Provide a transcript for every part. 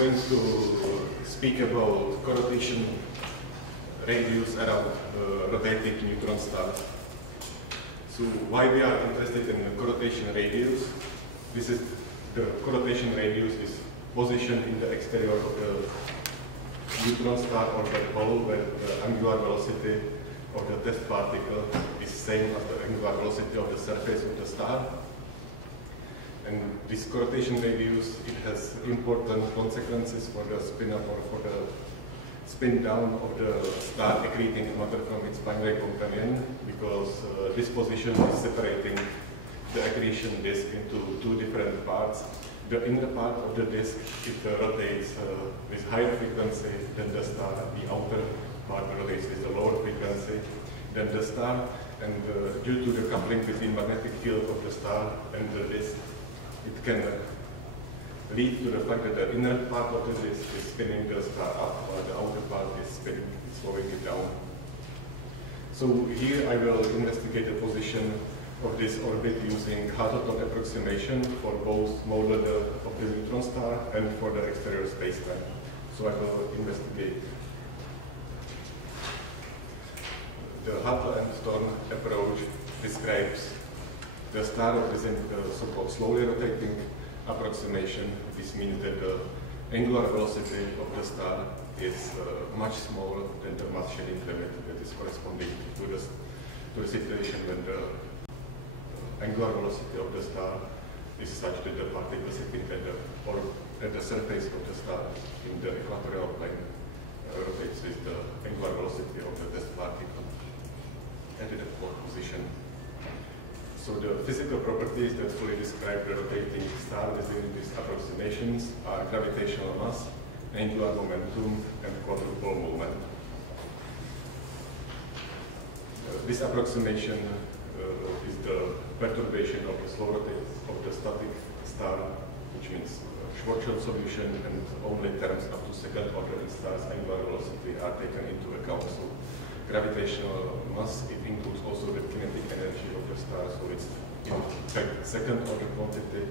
going to speak about corrotation radius around rotating neutron stars. So why we are interested in the corrotation radius? This is the corrotation radius is positioned in the exterior of the neutron star or black hole, where the angular velocity of the test particle is same as the angular velocity of the surface of the star. And this corrotation radius, it has important consequences for the spin up or for the spin down of the star accreting matter from its binary companion, because this position is separating the accretion disk into two different parts. The inner part of the disk, it rotates with higher frequency than the star. The outer part rotates with a lower frequency than the star. And due to the coupling between magnetic field of the star and the disk, it can lead to the fact that the inner part of the disk is spinning the star up, while the outer part is slowing it down. So here I will investigate the position of this orbit using hard-to-top approximation for both model of the neutron star and for the exterior spacetime. So I will investigate the Hartle-Storm approach describes the star using the so-called slowly rotating approximation. This means that the angular velocity of the star is much smaller than the mass shedding limit that is corresponding to the situation when the angular velocity of the star is such that the particle sitting at the surface of the star in the equatorial plane rotates with the angular velocity of the test particle at the pole position. So the physical properties that fully describe the rotating star within these approximations are gravitational mass, angular momentum, and quadrupole moment. This approximation is the perturbation of the slow rotate of the static star, which means Schwarzschild solution, and only terms up to second order in stars angular velocity are taken into account. So gravitational mass, it includes also the kinetic energy of the star, so it's in fact second order quantity.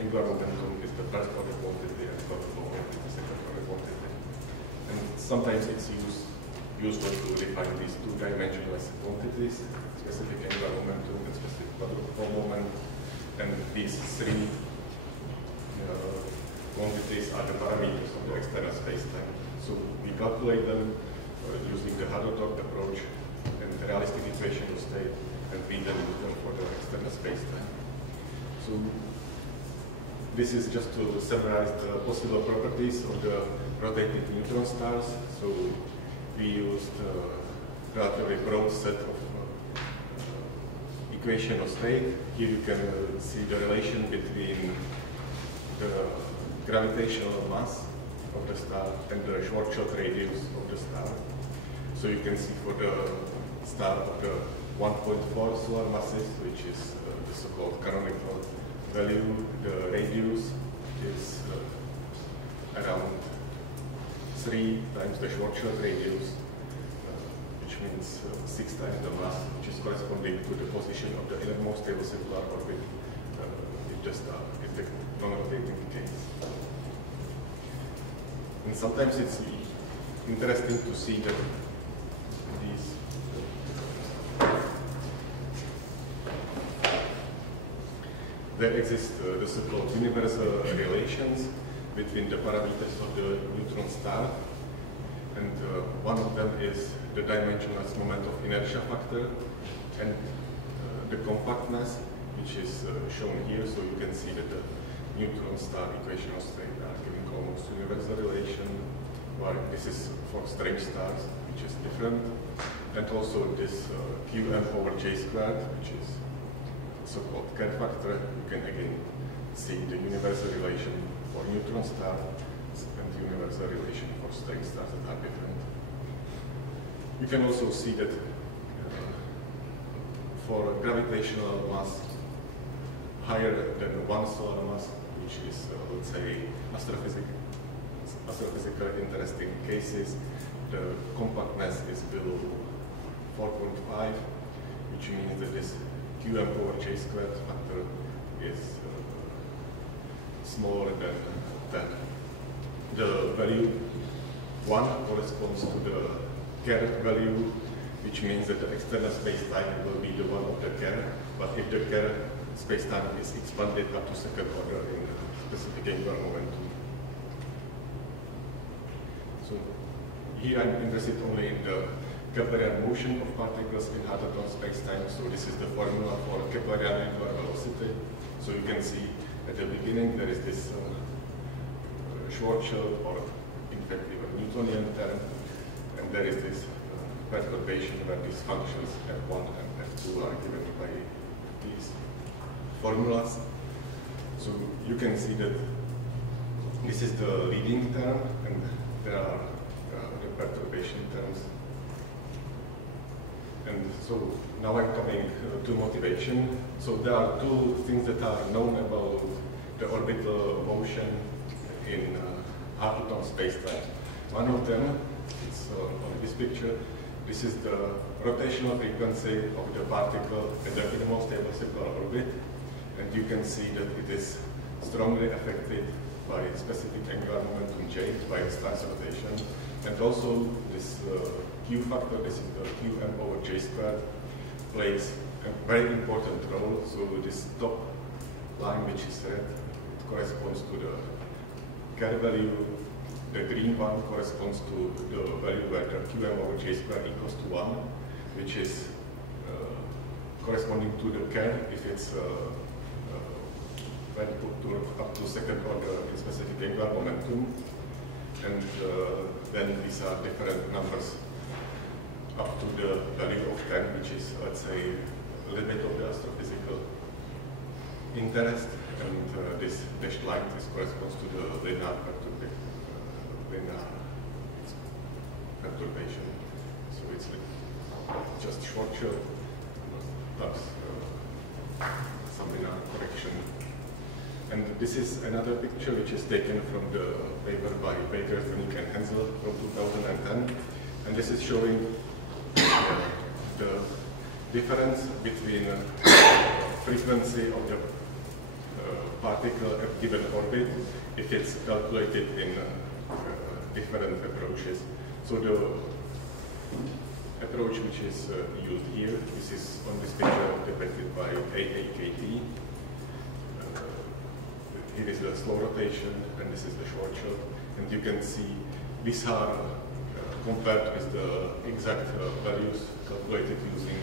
Angular momentum is the first order quantity, and quadrupole moment is the second order quantity. And sometimes it's useful to define these two dimensionless quantities, specific angular momentum and specific quadrupole moment, and these three quantities are the parameters of the external spacetime. So we calculate them using the Hartle-Torp approach and the realistic equation of state, and we then use them for the external spacetime. So this is just to summarize the possible properties of the rotating neutron stars. So we used a relatively broad set of equation of state. Here you can see the relation between the gravitational mass of the star and the Schwarzschild radius of the star. So you can see for the star of the 1.4 solar masses, which is the so-called canonical value, the radius is around 3 times the Schwarzschild radius, which means 6 times the mass, which is corresponding to the position of the innermost stable circular orbit in the star, in the non-rotating case. And sometimes it's interesting to see that these there exist the so-called universal relations between the parameters of the neutron star, and one of them is the dimensionless moment of inertia factor and the compactness, which is shown here. So you can see that the neutron star equation of state are giving almost universal relation, while this is for strange stars, which is different. And also this Qm over J squared, which is so-called Kerr factor. You can again see the universal relation for neutron stars and the universal relation for strange stars that are different. You can also see that for gravitational mass higher than 1 solar mass, which is, let's say, astrophysically interesting cases, the compactness is below 4.5, which means that this Qm over J squared factor is smaller than 10. the value 1 corresponds to the Kerr value, which means that the external space-time will be the one of the Kerr, but if the Kerr space-time is expanded up to second order in a specific angular momentum. So here I'm interested only in the Keplerian motion of particles in Hartleton space-time. So this is the formula for Keplerian angular velocity. So you can see at the beginning there is this Schwarzschild, or in fact even Newtonian term, and there is this perturbation where these functions F1 and F2 are given by these formulas. So you can see that this is the leading term, and there are the perturbation terms. And so now I'm coming to motivation. So there are two things that are known about the orbital motion in Hartleton space-time. One of them is on this picture. This is the rotational frequency of the particle in the innermost stable circular orbit, and you can see that it is strongly affected by specific angular momentum J, by the star's rotation, and also this Q factor, this is the Qm over J squared, plays a very important role. So this top line, which is red, it corresponds to the Kerr value. The green one corresponds to the value where the Qm over J squared equals to 1, which is corresponding to the Kerr if it's when put to up to second order in specific angular momentum. And then these are different numbers up to the value of 10, which is, let's say, limit of the astrophysical interest. And this dashed line corresponds to the linear perturbation. So it's just Schwarzschild plus some linear correction. And this is another picture which is taken from the paper by Baker, Tonick, and Hensel from 2010. And this is showing the difference between frequency of the particle at given orbit if it's calculated in different approaches. So the approach which is used here, this is on this picture depicted by AAKT. Here is the slow rotation, and this is the Schwarzschild. And you can see these are compared with the exact values calculated using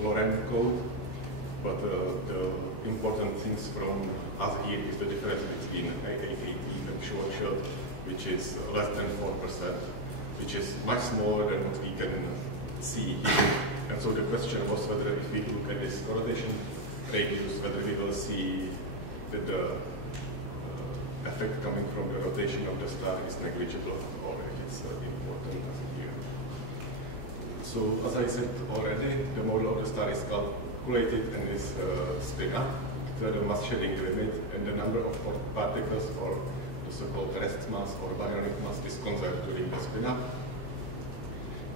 Lorentz code. But the important things from us here is the difference between AAKT and Schwarzschild, which is less than 4%, which is much smaller than what we can see here. And so the question was whether if we look at this rotation radius, whether we will see that the effect coming from the rotation of the star is negligible, or if it's important as here. So as I said already, the model of the star is calculated and is spin up to the mass shedding limit, and the number of particles, or the so-called rest mass or baryonic mass, is conserved during the spin up.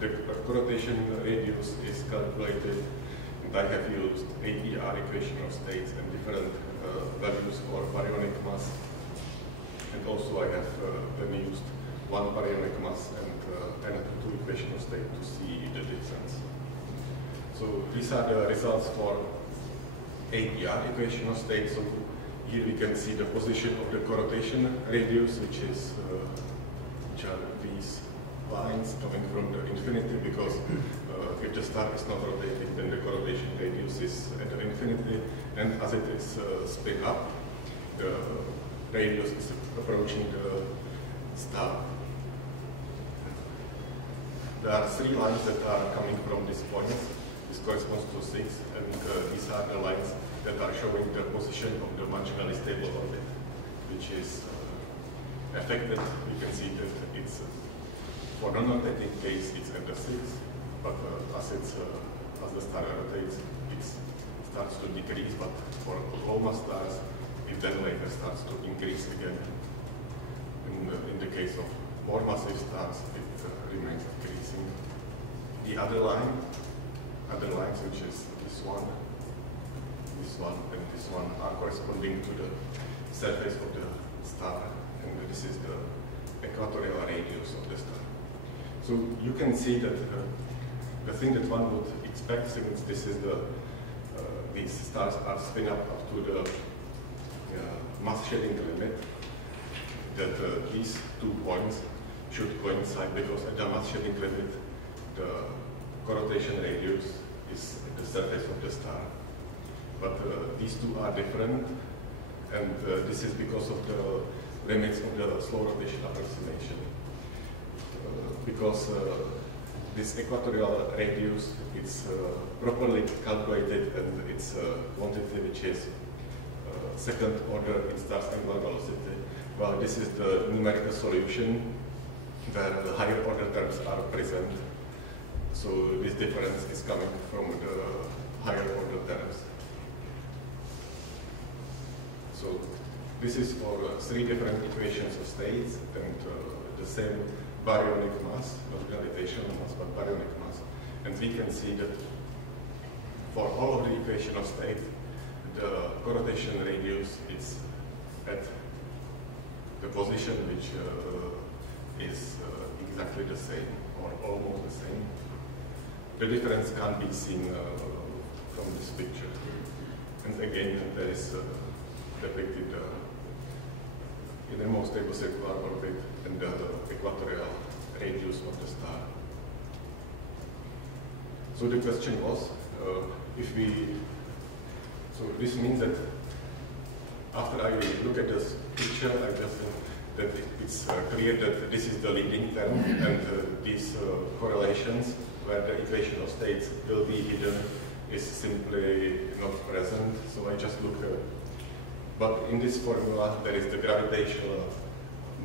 The rotation radius is calculated, and I have used AER equation of states and different values for baryonic mass, and also I have then used one baryonic mass and two equation of state to see the difference. So these are the results for AER equation of state. So here we can see the position of the corrotation radius, which are these lines coming from the infinity, because if the star is not rotating, then the corrotation radius is at the infinity, and as it is spin up, the radius is approaching the star. There are 3 lines that are coming from this point. This corresponds to 6, and these are the lines that are showing the position of the marginally stable orbit, which is affected. We can see that it's for non-rotating case it's under 6, but as the star rotates, it starts to decrease. But for low mass stars, it then later starts to increase again. In the case of more massive stars, it remains decreasing. The other lines, which is this one, and this one, are corresponding to the surface of the star, and this is the equatorial radius of the star. So you can see that the thing that one would expect, since this is these stars are spin up to the mass shedding limit, that these 2 points should coincide, because at the mass shedding limit, the co-rotation radius is at the surface of the star. But these two are different, and this is because of the limits of the slow rotation approximation. Because this equatorial radius is properly calculated, and it's a quantity which is second order in star's angular velocity. Well, this is the numerical solution where the higher order terms are present. So this difference is coming from the higher order terms. So this is for 3 different equations of states, and the same baryonic mass, not gravitational mass, but baryonic mass. And we can see that for all of the equation of state, the co-rotation radius is at the position which is exactly the same, or almost the same. The difference can't be seen from this picture. And again, there is depicted in the most stable circular orbit and the equatorial radius of the star. So the question was, so this means that after I look at this picture, I just think that it's clear that this is the leading term, and these correlations where the equation of states will be hidden is simply not present. So I just look but in this formula there is the gravitational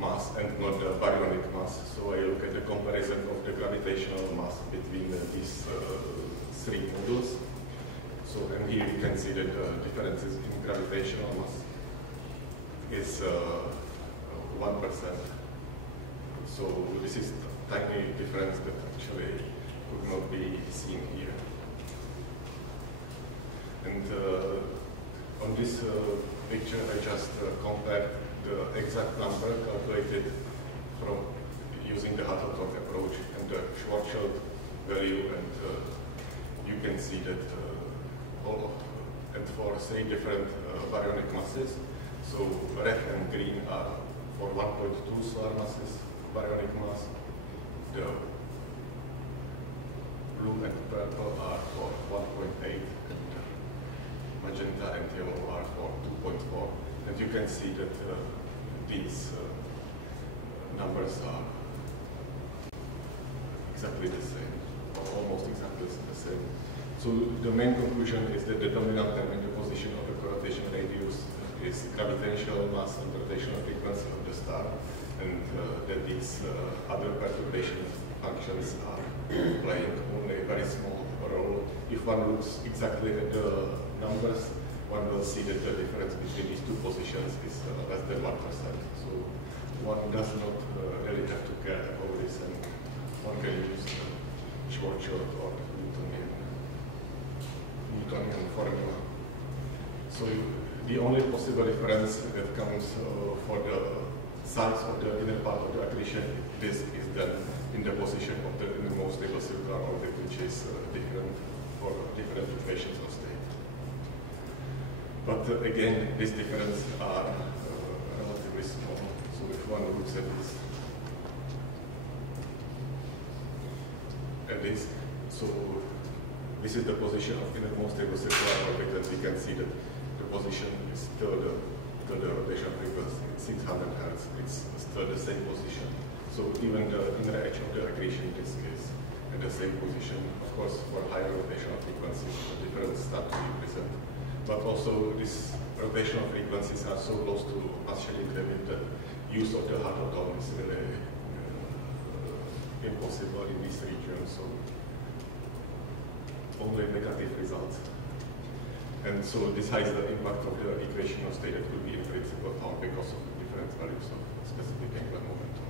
mass and not the baryonic mass. So I look at the comparison of the gravitational mass between these 3 modules. So, and here you can see that the differences in gravitational mass is 1%. So this is a tiny difference that actually could not be seen here. And on this picture, I just compared the exact number calculated from using the Hamilton approach and the Schwarzschild value, and you can see that and for 3 different baryonic masses. So red and green are for 1.2 solar masses baryonic mass. The blue and purple are for 1.8, and magenta and yellow are for 2.4. And you can see that these numbers are exactly the same, or almost exactly the same. So the main conclusion is that the dominant term in the position of the co-rotation radius is gravitational mass and rotational frequency of the star, and that these other perturbation functions are playing only a very small role. If one looks exactly at the numbers, one will see that the difference between these 2 positions is less than 1%. So one does not really have to care about this, and one can use the Schwarzschild or Newtonian formula. So the only possible difference that comes for the size of the inner part of the accretion disk is then in the position of the innermost stable circular orbit, which is different for different equations of state. But again, these differences are relatively small. So if one looks at this, so this is the position of innermost stable circular orbit, and we can see that the position is still the rotation frequency, 600 Hz. It's still the same position. So even the inner edge of the accretion disk is at the same position. Of course, for higher rotational frequencies, the difference starts to be present. But also, these rotational frequencies are so close to mass shedding limit that use of the Hamilton is really impossible in this region. So only negative results. And so this hides the impact of the equation of state that could be in principle found because of the different values of specific angular momentum.